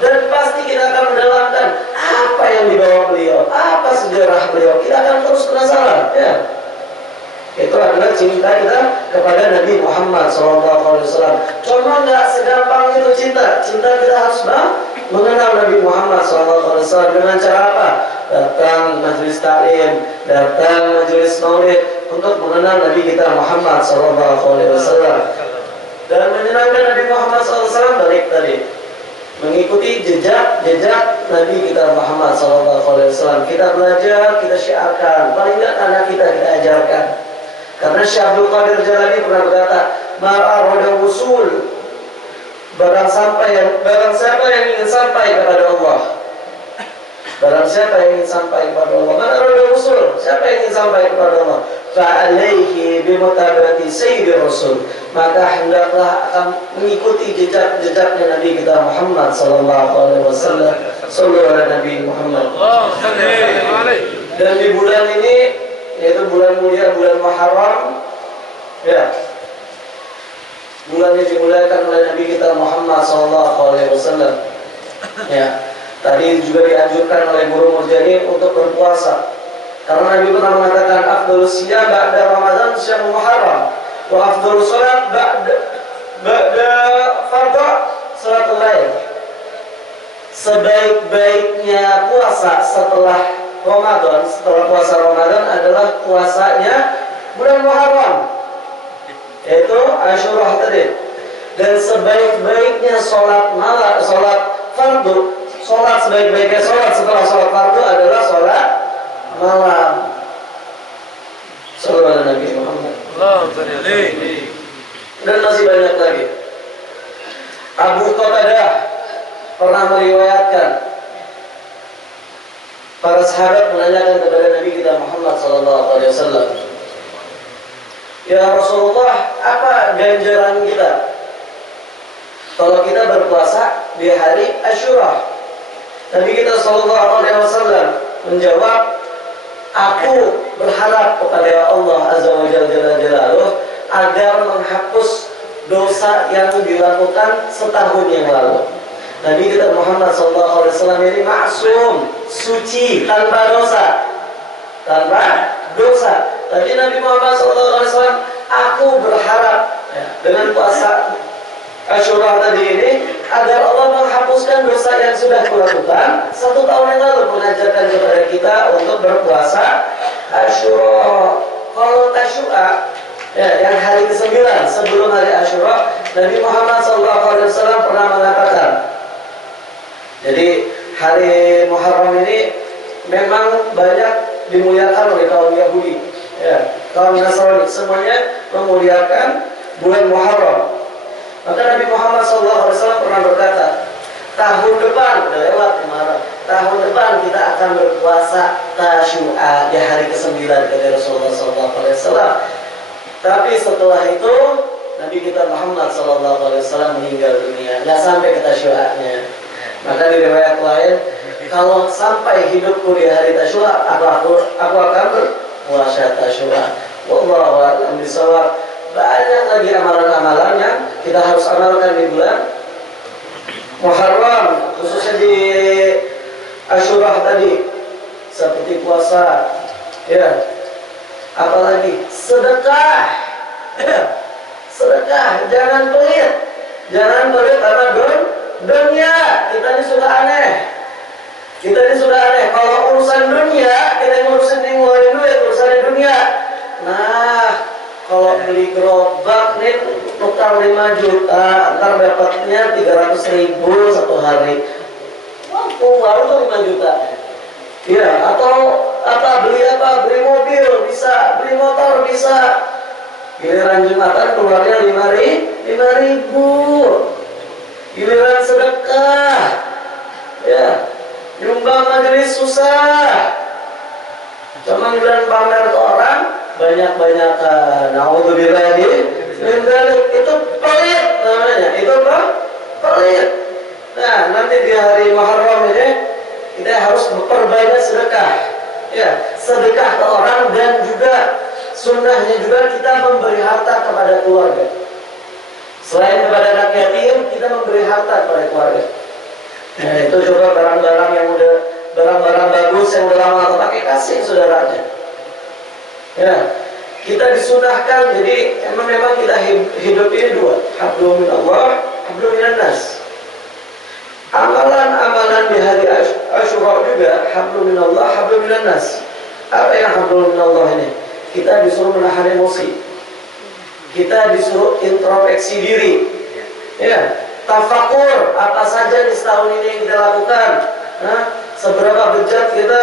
Dan pasti kita akan mendalamkan apa yang dibawa beliau, apa sejarah beliau. Kita akan terus penasaran. Ya. Itu adalah cinta kita kepada Nabi Muhammad SAW. Cuma nggak segampang itu cinta. Cinta kita harus mengenal Nabi Muhammad SAW. Dengan cara apa? datang majelis taklim, datang majelis maulid untuk mengenal Nabi kita Muhammad SAW dan menyenangkan Nabi Muhammad SAW. Balik tadi mengikuti jejak Nabi kita Muhammad SAW. Kita belajar, kita syiarkan, paling tidak anak kita ajarkan. Karena Syekh Abdul Qadir Jalani pernah berkata, ma'arada wusul, barang siapa yang ingin sampai kepada Allah, barang siapa yang ingin sampai kepada Allah, ma'arada wusul, siapa yang ingin sampai kepada Allah, fa'alaihi bimutabati sayyidi rasul, maka hendaklah akan mengikuti jejak-jejaknya Nabi kita Muhammad SAW. Sallallahu alaihi Nabi Muhammad. Dan di bulan ini, yaitu bulan mulia, bulan Muharram, ya, bulan yang dimuliakan oleh Nabi kita Muhammad SAW. Ya, tadi juga dianjurkan oleh Guru Murjani untuk berpuasa. Karena Nabi pernah mengatakan, afdhalus siyam ba'da Ramadan syahru Muharram, wa afdhalus salat ba'da fardhu salatul lail. Sebaik-baiknya puasa setelah Ramadan, setelah puasa Ramadan adalah puasanya bulan Muharram, yaitu Asyura tadi. Dan sebaik-baiknya sholat malam, sholat fardu, sebaik-baiknya sholat setelah sholat fardu adalah sholat malam. Sallallahu alaihi Nabi Muhammad. Dan masih banyak lagi. Abu Qatadah pernah meriwayatkan, para sahabat menanyakan kepada Nabi kita Muhammad SAW, ya Rasulullah, apa ganjaran kita kalau kita berpuasa di hari Asyura? Nabi kita SAW menjawab, aku berharap kepada Allah Azza wa Jalla agar menghapus dosa yang dilakukan setahun yang lalu. Nabi kita Muhammad SAW ini maksum, suci, tanpa dosa. Tapi Nabi Muhammad SAW, aku berharap dengan puasa Asyura tadi ini agar Allah menghapuskan dosa yang sudah kulakukan 1 tahun yang lalu, mengajarkan kepada kita untuk berpuasa Asyura. Kalau Tasyu'a, yang hari ke-9 sebelum hari Asyura, Nabi Muhammad SAW pernah mengatakan, jadi hari Muharram ini memang banyak dimuliakan oleh kaum Yahudi, ya, kaum Nasrani, semuanya memuliakan bulan Muharram. Maka Nabi Muhammad SAW pernah berkata, tahun depan, udah lewat kemarin, tahun depan kita akan berpuasa Tasyu'a di hari ke-9 dari Rasulullah SAW. Tapi setelah itu Nabi kita Muhammad SAW meninggal dunia, nggak sampai ke Tasyu'anya. Maka di riwayat lain, kalau sampai hidupku di hari Tasyu'a, aku akan berpuasa Tasyu'a. Wallahu a'lam bishawab. Banyak lagi amalan-amalan yang kita harus amalkan di bulan Muharram, khususnya di Asyura tadi, seperti puasa, ya, apalagi sedekah, ya, sedekah, jangan pelit karena dunia kita ini sudah aneh. Kalau urusan dunia, kita ngurusin ngeluarin duit, urusan dunia. Nah, kalau beli gerobak nih tukar 5 juta, ntar dapatnya 300.000 1 hari. Mampu baru tuh 5 juta. Ya, atau beli mobil bisa, beli motor bisa. Giliran Jumatan keluarnya 5.000. Giliran sedekah, ya, nyumbang majelis susah. Cuma giliran pamer ke orang banyak-banyakan. Nauzubillahi min dzalik, itu pelit namanya. Itu apa? Pelit. Nah, nanti di hari Muharram ini kita harus memperbanyak sedekah. Ya, sedekah ke orang, dan juga sunnahnya juga kita memberi harta kepada keluarga. Selain kepada anak yatim, kita memberi harta kepada keluarga. Nah, itu juga barang-barang yang udah, barang-barang bagus yang udah lama atau pakai, kasih saudaranya. Ya, kita disunahkan. Jadi memang kita hidup ini dua, hablum min Allah, hablum minan nas. Amalan-amalan di hari Asyura juga hablum minallah, hablum minannas. Apa yang hablum minallah ini? Kita disuruh menahan emosi. Kita disuruh introspeksi diri. Ya, tafakur apa saja di setahun ini yang kita lakukan. Seberapa bejat kita,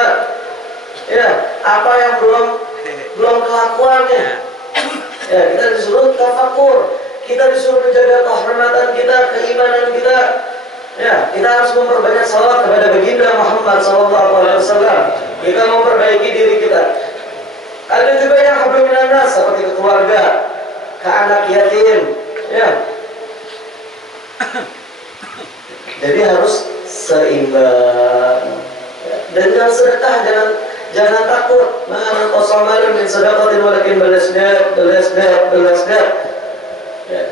ya, apa yang belum kelakuannya. Ya, kita disuruh tafakur. Kita disuruh menjaga kehormatan kita, keimanan kita. Ya, kita harus memperbanyak salawat kepada baginda Muhammad SAW. Kita memperbaiki diri kita. Ada juga yang hablum minannas seperti ke keluarga, ke anak yatim. Ya. Jadi harus seimbang. Dan jangan sedekah, jangan takut. Man qasamalu min sadaqatin walakin balasdaq. Ya.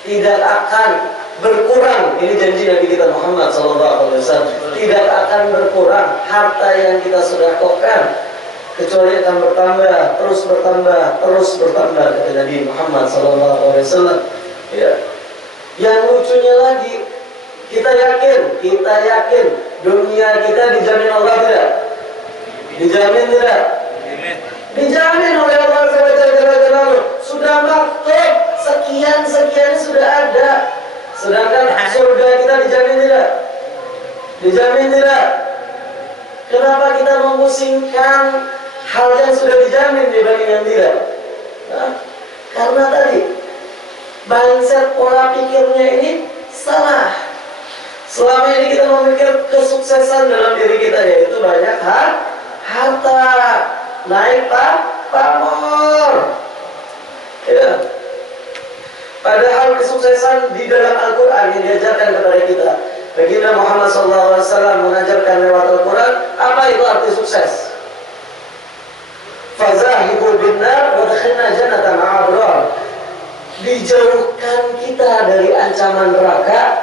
Tidak akan berkurang, ini janji Nabi kita Muhammad SAW. Tidak akan berkurang harta yang kita sedekahkan, kecuali akan bertambah, terus bertambah, kata Nabi Muhammad SAW. Ya. Yang lucunya lagi, kita yakin dunia kita dijamin Allah tidak? Dijamin tidak? Dijamin oleh Allah SWT. Sudah maktub, sekian sudah ada. Sedangkan surga kita dijamin tidak? Dijamin tidak? Kenapa kita memusingkan hal yang sudah dijamin dibanding yang tidak? Karena tadi mindset pola pikirnya ini salah. Selama ini kita memikir kesuksesan dalam diri kita, yaitu banyak harta, naik pamor. Ya. Padahal kesuksesan di dalam Al-Quran yang diajarkan kepada kita. Baginda Muhammad SAW mengajarkan lewat Al-Quran, apa itu arti sukses? Fazahibu binnar wa dakhilna jannata ma'abrar. Dijauhkan kita dari ancaman neraka,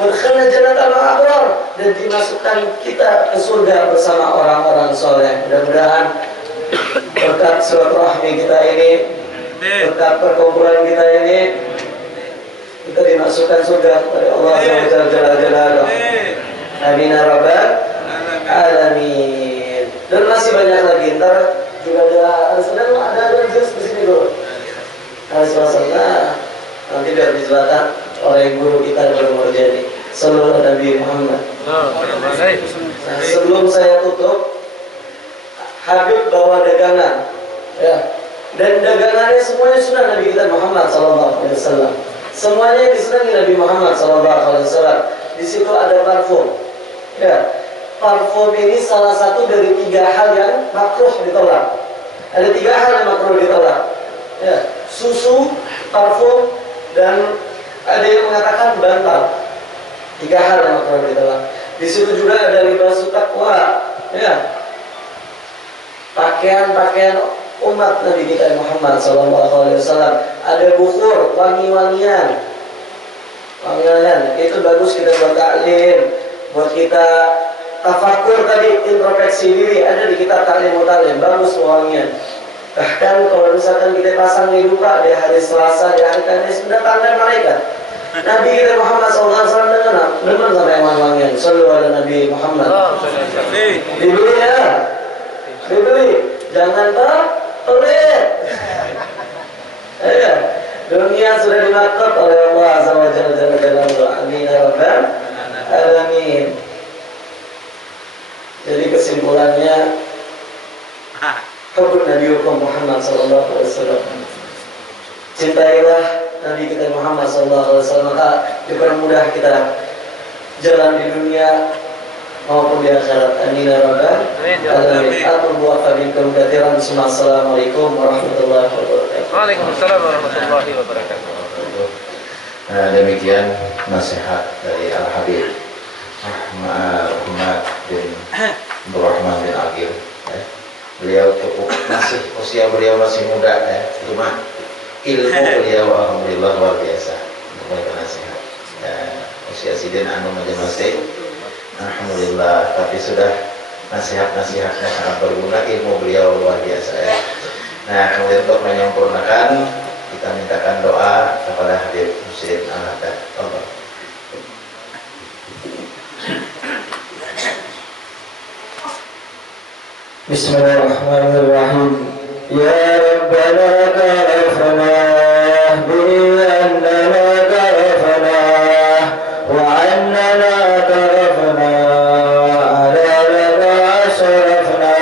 wa dakhilna jannata ma'abrar, dan dimasukkan kita ke surga bersama orang-orang soleh. Mudah-mudahan berkat silaturahmi kita ini, berkat perkumpulan kita ini, kita dimasukkan surga kepada Allah Jalla. Amin ya rabbal alamin. Dan masih banyak lagi. Ntar juga ada jus di sini dulu. Hari Selasa, nanti biar dijelaskan oleh guru kita yang bermurjani. Sallallahu Nabi Muhammad. Nah, sebelum saya tutup, Habib bawa dagangan, ya. Dan dagangannya semuanya sudah Nabi kita Muhammad SAW. Semuanya disenangi Nabi Muhammad SAW. Di situ ada parfum. Ya, parfum ini salah satu dari 3 hal yang makruh ditolak. Ada 3 hal yang makruh ditolak. Ya, susu, parfum, dan ada yang mengatakan bantal. 3 hal yang makruh ditolak. Di situ juga ada libas taqwa. Ya, pakaian umat Nabi kita Muhammad SAW. Ada bukhur, wangi-wangian. Itu bagus kita buat ta'lim, buat kita tafakur tadi, introspeksi diri. Ada di kitab ta'lim mutalim, bagus wangian. Bahkan kalau misalkan kita pasang di lupa di hari Selasa, di hari Kamis, mendatangkan malaikat. Nabi kita Muhammad SAW demen sama yang wangi-wangian. Sallallahu alaihi Nabi Muhammad. Dibeli ya, dibeli. Jangan pelit. Ya, dunia sudah dimaksud oleh Allah SWT. Amin ya rabbal alamin. Jadi kesimpulannya, hubbun Nabi Muhammad SAW. Cintailah Nabi kita Muhammad SAW, maka dipermudah kita jalan di dunia maupun di akhirat. Amin ya rabbal alamin. Assalamualaikum warahmatullahi wabarakatuh. Waalaikumsalam warahmatullahi wabarakatuh. Nah, demikian nasihat dari Al-Habib Muhammad bin Abdurrahman bin Aqil. Beliau cukup usia beliau masih muda, cuma ilmu beliau alhamdulillah luar biasa. Banyak nasihat. Usia sidin anu masih alhamdulillah, tapi sudah nasihat-nasihatnya sangat berguna, ilmu beliau luar biasa. Nah, kemudian untuk menyempurnakan, kita mintakan doa kepada Habib Husin Al-Haddad. Bismillahirrahmanirrahim. Ya Rabbana tarafna bi'annana tarafna wa annana tarafna ala lana asrafna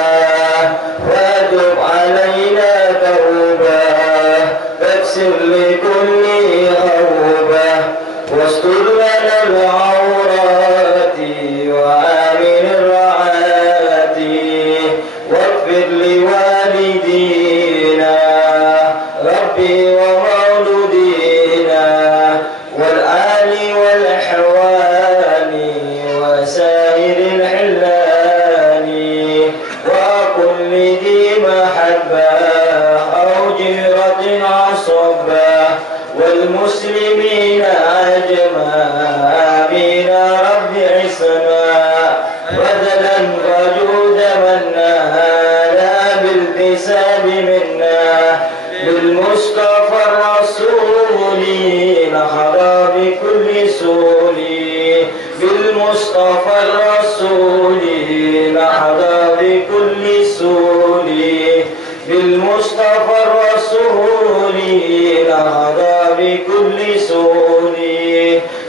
wajub alayna tawbah faksir li kulli khawbah wastur lana al-awrati wa amin ar-ra'ati واغفر لوالدينا ربي ومولودينا والآل والأحوال وسائر الحلال وكل ذي محبة أو جيرة عصبة والمسلمين أجمعين رب عصمة بدلا وجود منا بالحساب منا بالمصطفى الرسول نحظى بكل سول بالمصطفى الرسول نحظى بكل سول بالمصطفى الرسول نحظى بكل سول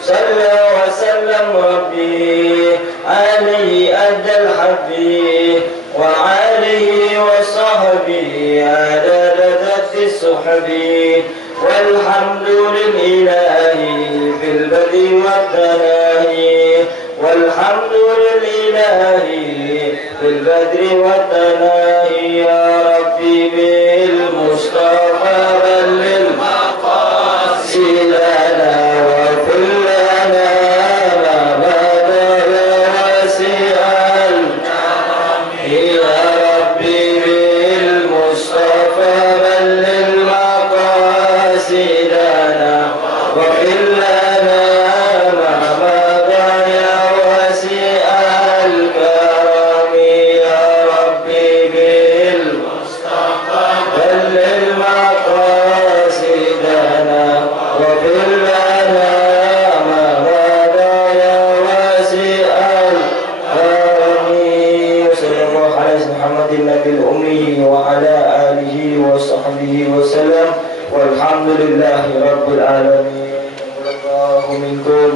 صلى وسلم ربي عليه أدى الحبيب وعليه وصحبه على لذة الصحب والحمد لله في البدء والتناهي والحمد لله في البدر والتناهي يا ربي بالمصطفى بلل مقاصدنا واغفر لنا ما بدا يا واسع الكرم يا ربي بالمصطفى بلل مقاصدنا واغفر لنا ما بدا يا واسع الكرم يا ربي بالمصطفى بلل مقاصدنا واغفر لنا ما بدا يا واسع الكرم صلى الله على محمد النبي الأمي وعلى آله وصحبه وسلم والحمد لله رب العالمين. الله منكم